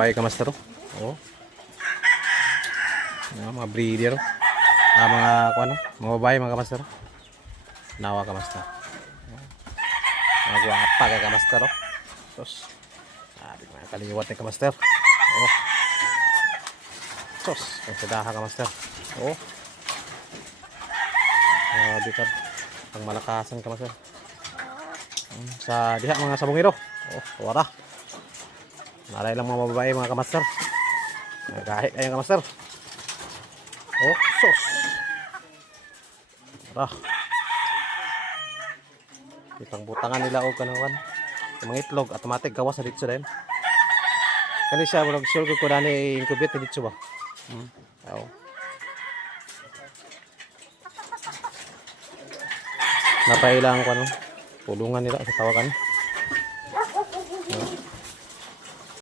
babae ka master. Oh. Mga breeder. Mga kuan, mga babae mga master. Nawa ka master. Mga guwapa ka master. Sos. Mga kaliwat ka master. Oh. Sos, kasadaha ka master. Oh. Di ka pang malakasan ka master. Sa diha mga sabungero. Oh, wala. Naray lang mga babae mga kamaster. Nagahit ayang kamaster. Oh, sos. Wala. Itang butangan nila o kanawan. Mga itlog automatic gawas sa dito din. Kani siya wala sure ko dani incubate dito ba. Oh. Napailang ko ano. Pulungan nila sa tawagan.